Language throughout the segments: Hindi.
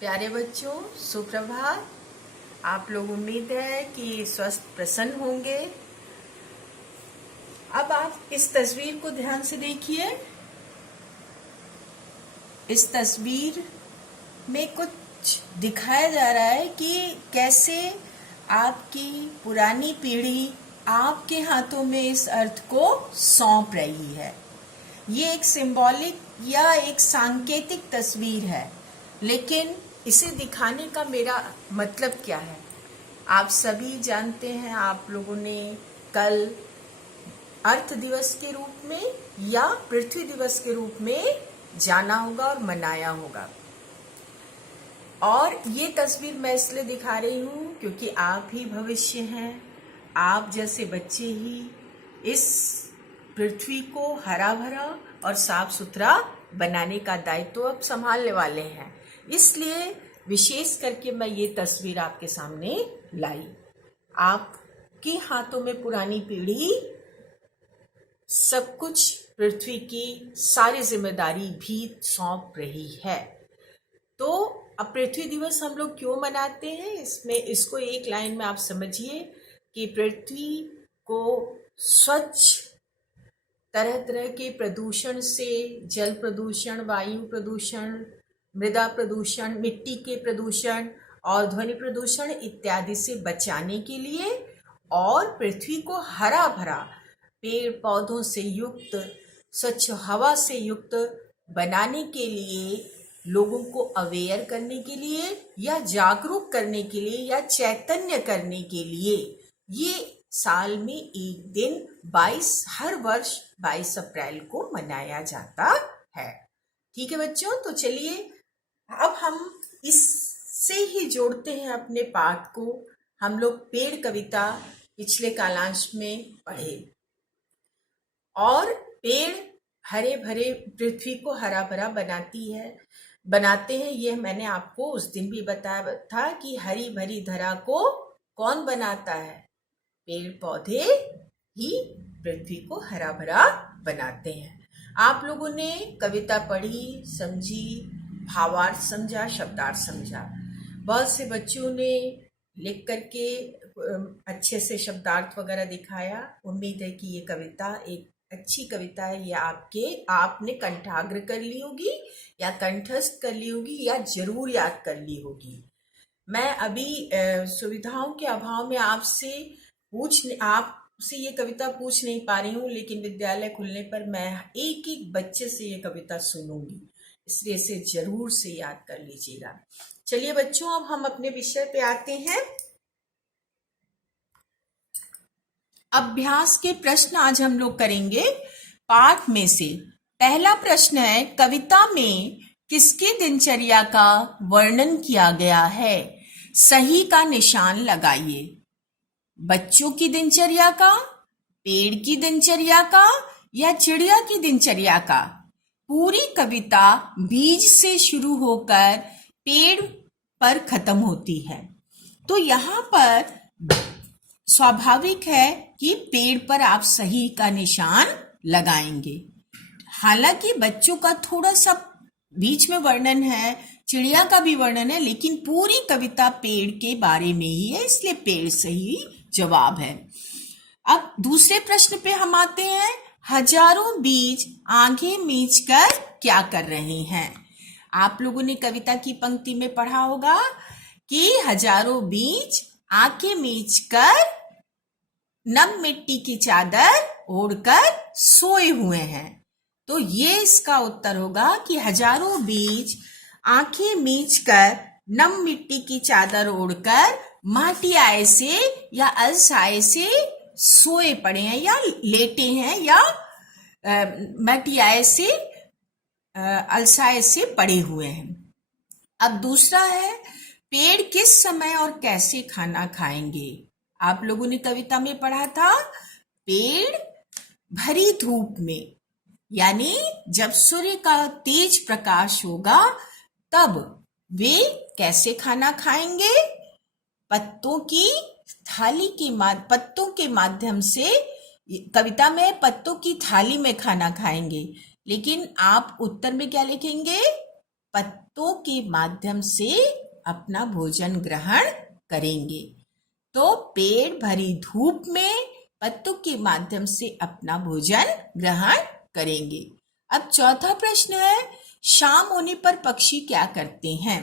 प्यारे बच्चों, सुप्रभात। आप लोग उम्मीद है कि स्वस्थ प्रसन्न होंगे। अब आप इस तस्वीर को ध्यान से देखिए। इस तस्वीर में कुछ दिखाया जा रहा है कि कैसे आपकी पुरानी पीढ़ी आपके हाथों में इस अर्थ को सौंप रही है। ये एक सिंबॉलिक या एक सांकेतिक तस्वीर है, लेकिन इसे दिखाने का मेरा मतलब क्या है? आप सभी जानते हैं, आप लोगों ने कल अर्थ दिवस के रूप में या पृथ्वी दिवस के रूप में जाना होगा और मनाया होगा। और ये तस्वीर मैं इसलिए दिखा रही हूँ क्योंकि आप ही भविष्य हैं। आप जैसे बच्चे ही इस पृथ्वी को हरा भरा और साफ सुथरा बनाने का दायित्व अब संभालने वाले हैं। इसलिए विशेष करके मैं ये तस्वीर आपके सामने लाई। आपके हाथों में पुरानी पीढ़ी सब कुछ पृथ्वी की सारी जिम्मेदारी भी सौंप रही है। तो अब पृथ्वी दिवस हम लोग क्यों मनाते हैं, इसको एक लाइन में आप समझिए कि पृथ्वी को स्वच्छ तरह तरह के प्रदूषण से, जल प्रदूषण, वायु प्रदूषण, मृदा प्रदूषण, मिट्टी के प्रदूषण और ध्वनि प्रदूषण इत्यादि से बचाने के लिए और पृथ्वी को हरा भरा, पेड़ पौधों से युक्त, स्वच्छ हवा से युक्त बनाने के लिए, लोगों को अवेयर करने के लिए या जागरूक करने के लिए या चैतन्य करने के लिए ये साल में एक दिन हर वर्ष 22 अप्रैल को मनाया जाता है। ठीक है बच्चों, तो चलिए अब हम इससे ही जोड़ते हैं अपने पाठ को। हम लोग पेड़ कविता पिछले कालांश में पढ़े और पेड़ हरे भरे पृथ्वी को हरा भरा बनाते हैं। यह मैंने आपको उस दिन भी बताया था कि हरी भरी धरा को कौन बनाता है? पेड़ पौधे ही पृथ्वी को हरा भरा बनाते हैं। आप लोगों ने कविता पढ़ी, समझी, भावार्थ समझा, शब्दार्थ समझा। बहुत से बच्चों ने लिख करके अच्छे से शब्दार्थ वगैरह दिखाया। उम्मीद है कि ये कविता एक अच्छी कविता है। ये आपने कंठाग्र कर ली होगी या कंठस्थ कर ली होगी या जरूर याद कर ली होगी। मैं अभी सुविधाओं के अभाव में आपसे ये कविता पूछ नहीं पा रही हूँ, लेकिन विद्यालय खुलने पर मैं एक एक बच्चे से ये कविता सुनूंगी, इसलिए इसे जरूर से याद कर लीजिएगा। चलिए बच्चों, अब हम अपने विषय पे आते हैं। अभ्यास के प्रश्न आज हम लोग करेंगे पाठ में से। पहला प्रश्न है, कविता में किसकी दिनचर्या का वर्णन किया गया है? सही का निशान लगाइए। बच्चों की दिनचर्या का, पेड़ की दिनचर्या का या चिड़िया की दिनचर्या का? पूरी कविता बीज से शुरू होकर पेड़ पर खत्म होती है, तो यहाँ पर स्वाभाविक है कि पेड़ पर आप सही का निशान लगाएंगे। हालांकि बच्चों का थोड़ा सा बीच में वर्णन है, चिड़िया का भी वर्णन है, लेकिन पूरी कविता पेड़ के बारे में ही है, इसलिए पेड़ सही जवाब है। अब दूसरे प्रश्न पे हम आते हैं। हजारों बीज आंखें मीच कर क्या कर रहे हैं? आप लोगों ने कविता की पंक्ति में पढ़ा होगा कि हजारों बीज आंखें मीच कर नम मिट्टी की चादर ओढ़कर सोए हुए हैं। तो ये इसका उत्तर होगा कि हजारों बीज आंखें मीच कर नम मिट्टी की चादर ओढ़कर माटी आए से या अलसाए से सोए पड़े हैं या लेटे हैं या माटी आए से अलसाए से पड़े हुए हैं। अब दूसरा है, पेड़ किस समय और कैसे खाना खाएंगे? आप लोगों ने कविता में पढ़ा था, पेड़ भरी धूप में, यानी जब सूर्य का तेज प्रकाश होगा तब वे कैसे खाना खाएंगे? पत्तों के माध्यम से। कविता में पत्तों की थाली में खाना खाएंगे, लेकिन आप उत्तर में क्या लिखेंगे? पत्तों के माध्यम से अपना भोजन ग्रहण करेंगे। तो पेट भरी धूप में पत्तों के माध्यम से अपना भोजन ग्रहण करेंगे। अब चौथा प्रश्न है, शाम होने पर पक्षी क्या करते हैं?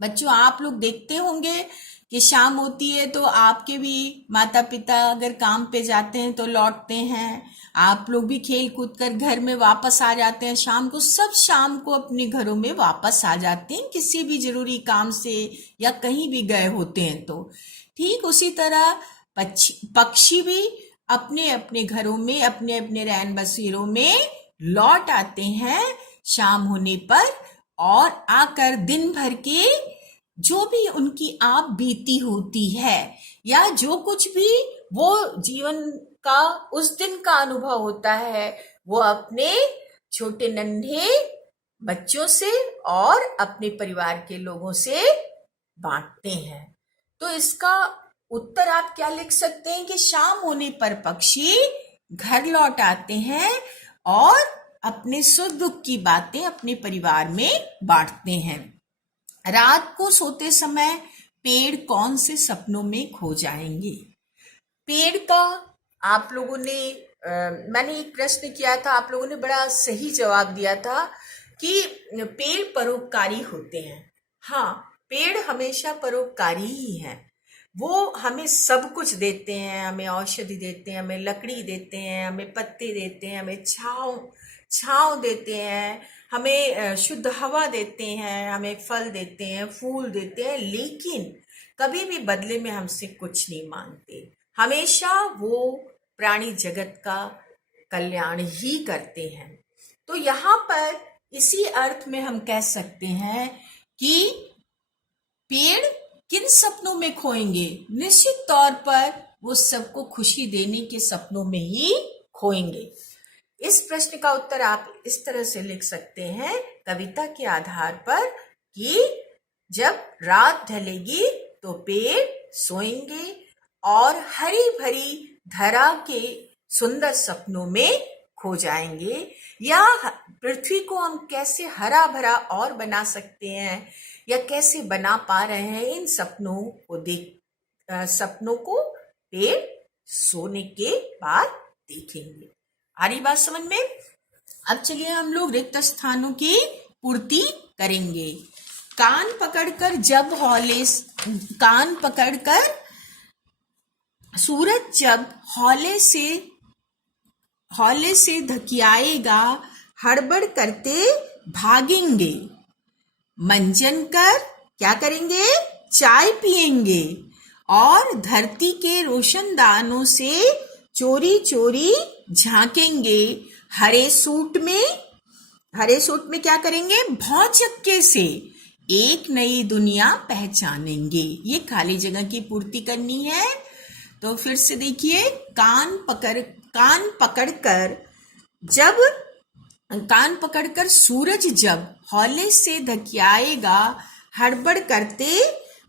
बच्चों, आप लोग देखते होंगे कि शाम होती है तो आपके भी माता पिता अगर काम पे जाते हैं तो लौटते हैं, आप लोग भी खेल कूद कर घर में वापस आ जाते हैं। शाम को सब शाम को अपने घरों में वापस आ जाते हैं किसी भी जरूरी काम से या कहीं भी गए होते हैं। तो ठीक उसी तरह पक्षी भी अपने अपने घरों में, अपने अपने रैन बसेरों में लौट आते हैं शाम होने पर, और आकर दिन भर के जो भी उनकी आप बीती होती है या जो कुछ भी वो जीवन का उस दिन का अनुभव होता है, वो अपने छोटे नन्हे बच्चों से और अपने परिवार के लोगों से बांटते हैं। तो इसका उत्तर आप क्या लिख सकते हैं कि शाम होने पर पक्षी घर लौट आते हैं और अपने सुख दुख की बातें अपने परिवार में बांटते हैं। रात को सोते समय पेड़ कौन से सपनों में खो जाएंगे? पेड़ का आप लोगों ने मैंने एक प्रश्न किया था, आप लोगों ने बड़ा सही जवाब दिया था कि पेड़ परोपकारी होते हैं। हाँ, पेड़ हमेशा परोपकारी ही हैं। वो हमें सब कुछ देते हैं, हमें औषधि देते हैं, हमें लकड़ी देते हैं, हमें पत्ते देते हैं, हमें छांव देते हैं, हमें शुद्ध हवा देते हैं, हमें फल देते हैं, फूल देते हैं, लेकिन कभी भी बदले में हमसे कुछ नहीं मांगते। हमेशा वो प्राणी जगत का कल्याण ही करते हैं। तो यहाँ पर इसी अर्थ में हम कह सकते हैं कि पेड़ किन सपनों में खोएंगे? निश्चित तौर पर वो सबको खुशी देने के सपनों में ही खोएंगे। इस प्रश्न का उत्तर आप इस तरह से लिख सकते हैं कविता के आधार पर कि जब रात ढलेगी तो पेड़ सोएंगे और हरी भरी धरा के सुंदर सपनों में खो जाएंगे। या पृथ्वी को हम कैसे हरा भरा और बना सकते हैं या कैसे बना पा रहे हैं, इन सपनों को पेड़ सोने के बाद देखेंगे। आ रही बात समझ में? अब चलिए हम लोग रिक्त स्थानों की पूर्ति करेंगे। कान पकड़कर सूरज जब हौले से धकियाएगा, हड़बड़ करते भागेंगे, मंजन कर क्या करेंगे? चाय पिएंगे और धरती के रोशनदानों से चोरी चोरी झांकेंगे। हरे सूट में क्या करेंगे? भौचक्के से एक नई दुनिया पहचानेंगे। ये खाली जगह की पूर्ति करनी है। तो फिर से देखिए, कान पकड़कर सूरज जब हौले से धकियाएगा, हड़बड़ करते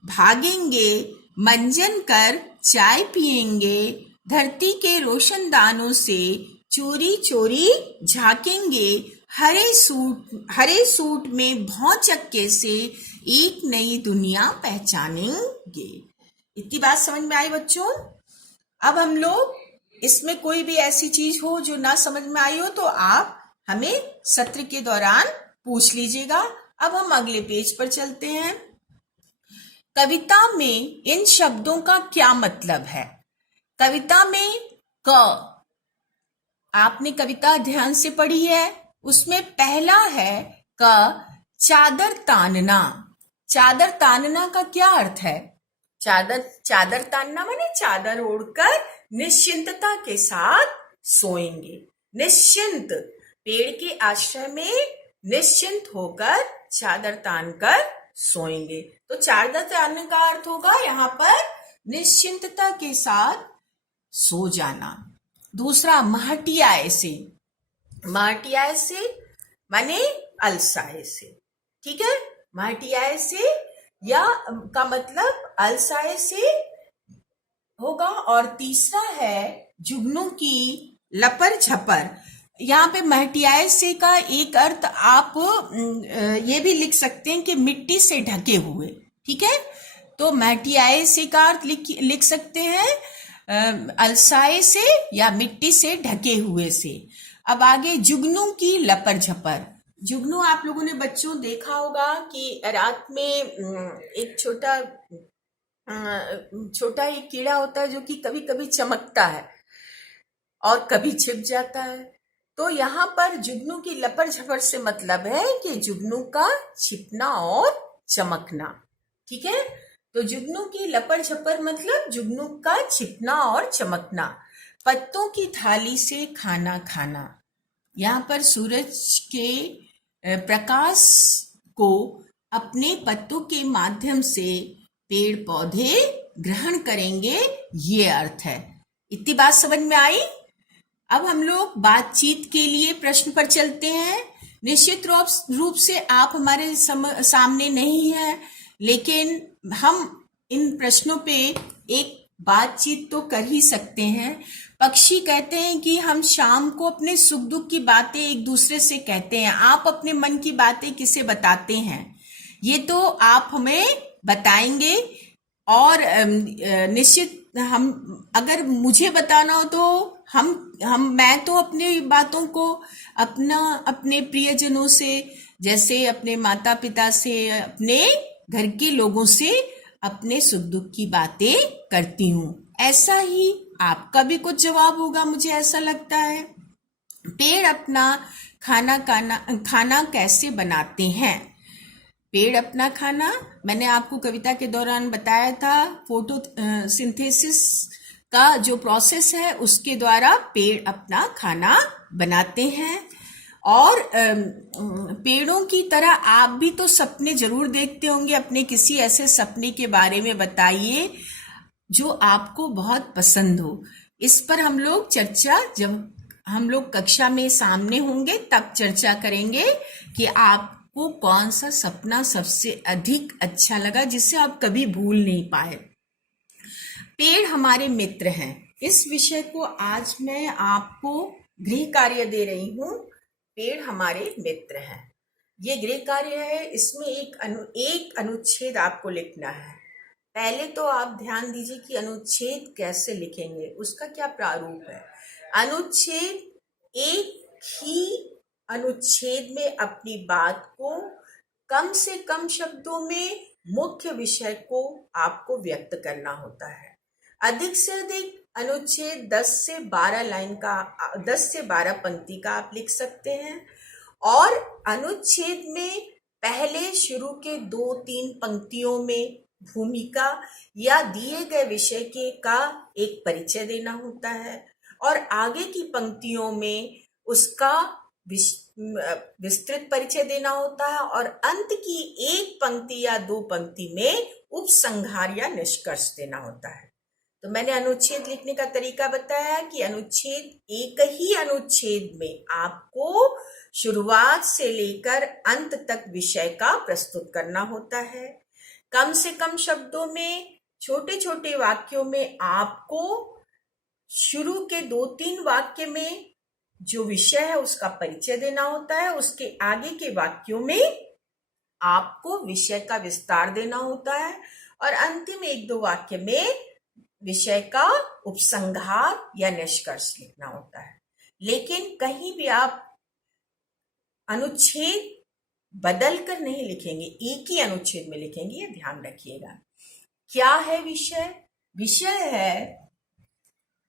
भागेंगे, मंजन कर चाय पिएंगे, धरती के रोशनदानों से चोरी चोरी झांकेंगे, हरे सूट में भौचक्के से एक नई दुनिया पहचानेंगे। इतनी बात समझ में आई बच्चों? अब हम लोग इसमें कोई भी ऐसी चीज हो जो ना समझ में आई हो तो आप हमें सत्र के दौरान पूछ लीजिएगा। अब हम अगले पेज पर चलते हैं। कविता में इन शब्दों का क्या मतलब है? कविता में आपने कविता ध्यान से पढ़ी है, उसमें पहला है चादर तानना। चादर तानना का क्या अर्थ है? चादर तानना माने चादर ओढ़कर निश्चिंतता के साथ सोएंगे। निश्चिंत, पेड़ के आश्रय में निश्चिंत होकर चादर तानकर सोएंगे। तो चादर तानने का अर्थ होगा यहाँ पर निश्चिंतता के साथ सो जाना। दूसरा, महटियाए से माने अलसाए से। ठीक है, महटियाए से या का मतलब अलसाए से होगा। और तीसरा है जुगनू की लपर झपर। यहाँ पे महटियाए से का एक अर्थ आप ये भी लिख सकते हैं कि मिट्टी से ढके हुए, ठीक है। तो महटियाए से का अर्थ लिख सकते हैं अलसाए से या मिट्टी से ढके हुए से। अब आगे जुगनू की लपर झपर। जुगनू आप लोगों ने बच्चों देखा होगा कि रात में एक छोटा एक कीड़ा होता है जो कि कभी कभी चमकता है और कभी छिप जाता है। तो यहाँ पर जुगनू की लपर झपर से मतलब है कि जुगनू का छिपना और चमकना, ठीक है। तो जुगनू की लपर झपर मतलब जुगनू का छिपना और चमकना। पत्तों की थाली से खाना खाना। यहाँ पर सूरज के प्रकाश को अपने पत्तों के माध्यम से पेड़ पौधे ग्रहण करेंगे, ये अर्थ है। इतनी बात समझ में आई। अब हम लोग बातचीत के लिए प्रश्न पर चलते हैं। निश्चित रूप से आप हमारे सामने नहीं हैं, लेकिन हम इन प्रश्नों पे एक बातचीत तो कर ही सकते हैं। पक्षी कहते हैं कि हम शाम को अपने सुख दुख की बातें एक दूसरे से कहते हैं। आप अपने मन की बातें किसे बताते हैं, ये तो आप हमें बताएंगे। और निश्चित हम अगर मुझे बताना हो तो मैं तो अपनी बातों को अपने प्रियजनों से, जैसे अपने माता पिता से, अपने घर के लोगों से अपने सुख दुख की बातें करती हूँ। ऐसा ही आपका भी कुछ जवाब होगा, मुझे ऐसा लगता है। पेड़ अपना खाना कैसे बनाते हैं? पेड़ अपना खाना मैंने आपको कविता के दौरान बताया था। फोटोसिंथेसिस का जो प्रोसेस है उसके द्वारा पेड़ अपना खाना बनाते हैं। और पेड़ों की तरह आप भी तो सपने जरूर देखते होंगे। अपने किसी ऐसे सपने के बारे में बताइए जो आपको बहुत पसंद हो। इस पर हम लोग चर्चा, जब हम लोग कक्षा में सामने होंगे तब चर्चा करेंगे कि आपको कौन सा सपना सबसे अधिक अच्छा लगा, जिसे आप कभी भूल नहीं पाए। पेड़ हमारे मित्र हैं, इस विषय को आज मैं आपको गृह कार्य दे रही हूँ। पेड़ हमारे मित्र हैं, ये गृह कार्य है। इसमें एक अनुच्छेद आपको लिखना है। पहले तो आप ध्यान दीजिए कि अनुच्छेद कैसे लिखेंगे, उसका क्या प्रारूप है। अनुच्छेद, एक ही अनुच्छेद में अपनी बात को कम से कम शब्दों में मुख्य विषय को आपको व्यक्त करना होता है। अधिक से अधिक अनुच्छेद 10 से 12 लाइन का, 10 से 12 पंक्ति का आप लिख सकते हैं। और अनुच्छेद में पहले शुरू के 2-3 पंक्तियों में भूमिका या दिए गए विषय के का एक परिचय देना होता है, और आगे की पंक्तियों में उसका विस्तृत परिचय देना होता है, और अंत की एक पंक्ति या 2 पंक्ति में उपसंहार या निष्कर्ष देना होता है। तो मैंने अनुच्छेद लिखने का तरीका बताया कि अनुच्छेद, एक ही अनुच्छेद में आपको शुरुआत से लेकर अंत तक विषय का प्रस्तुत करना होता है। कम से कम शब्दों में, छोटे छोटे वाक्यों में आपको शुरू के 2-3 वाक्य में जो विषय है उसका परिचय देना होता है। उसके आगे के वाक्यों में आपको विषय का विस्तार देना होता है, और अंतिम 1-2 वाक्य में विषय का उपसंहार या निष्कर्ष लिखना होता है। लेकिन कहीं भी आप अनुच्छेद बदल कर नहीं लिखेंगे, एक ही अनुच्छेद में लिखेंगे, ये ध्यान रखिएगा। क्या है विषय? विषय है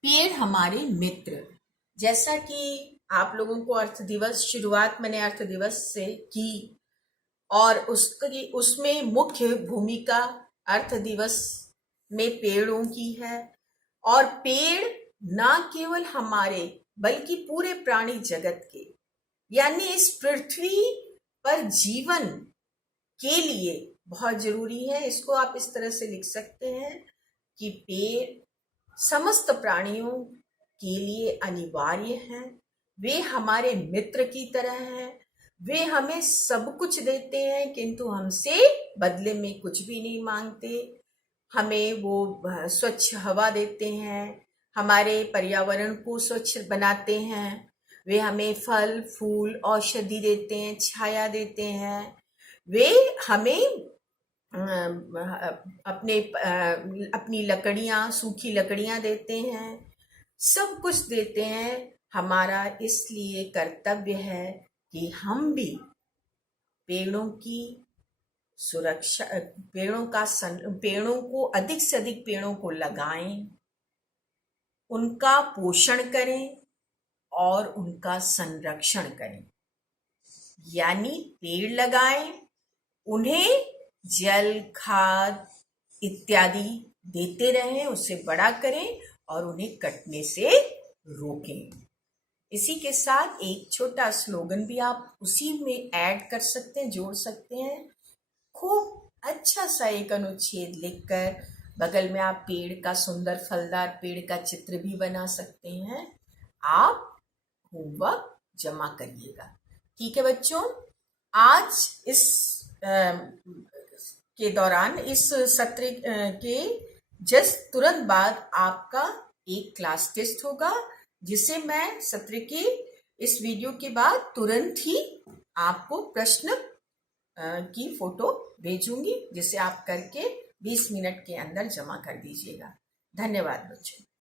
पेड़ हमारे मित्र। जैसा कि आप लोगों को अर्थ दिवस, शुरुआत मैंने अर्थ दिवस से की, और उसमें मुख्य भूमिका अर्थ दिवस में पेड़ों की है। और पेड़ ना केवल हमारे बल्कि पूरे प्राणी जगत के, यानी इस पृथ्वी पर जीवन के लिए बहुत जरूरी है। इसको आप इस तरह से लिख सकते हैं कि पेड़ समस्त प्राणियों के लिए अनिवार्य हैं। वे हमारे मित्र की तरह हैं। वे हमें सब कुछ देते हैं, किंतु हमसे बदले में कुछ भी नहीं मांगते। हमें वो स्वच्छ हवा देते हैं, हमारे पर्यावरण को स्वच्छ बनाते हैं, वे हमें फल फूल औषधि देते हैं, छाया देते हैं। वे हमें अपनी लकड़ियाँ, सूखी लकड़ियाँ देते हैं, सब कुछ देते हैं। हमारा इसलिए कर्तव्य है कि हम भी पेड़ों की सुरक्षा, पेड़ों को अधिक से अधिक पेड़ों को लगाएं, उनका पोषण करें और उनका संरक्षण करें। यानी पेड़ लगाएं, उन्हें जल, खाद इत्यादि देते रहें, उसे बड़ा करें और उन्हें कटने से रोकें। इसी के साथ एक छोटा स्लोगन भी आप उसी में ऐड कर सकते हैं, जोड़ सकते हैं। खूब अच्छा सा एक अनुच्छेद लिखकर बगल में आप पेड़ का, सुंदर फलदार पेड़ का चित्र भी बना सकते हैं। आप होमवर्क जमा करिएगा। ठीक है बच्चों, आज इस के दौरान, इस सत्र के जस्ट तुरंत बाद आपका एक क्लास टेस्ट होगा, जिसे मैं सत्र के इस वीडियो के बाद तुरंत ही आपको प्रश्न की फोटो भेजूंगी, जिसे आप करके 20 मिनट के अंदर जमा कर दीजिएगा। धन्यवाद बच्चों।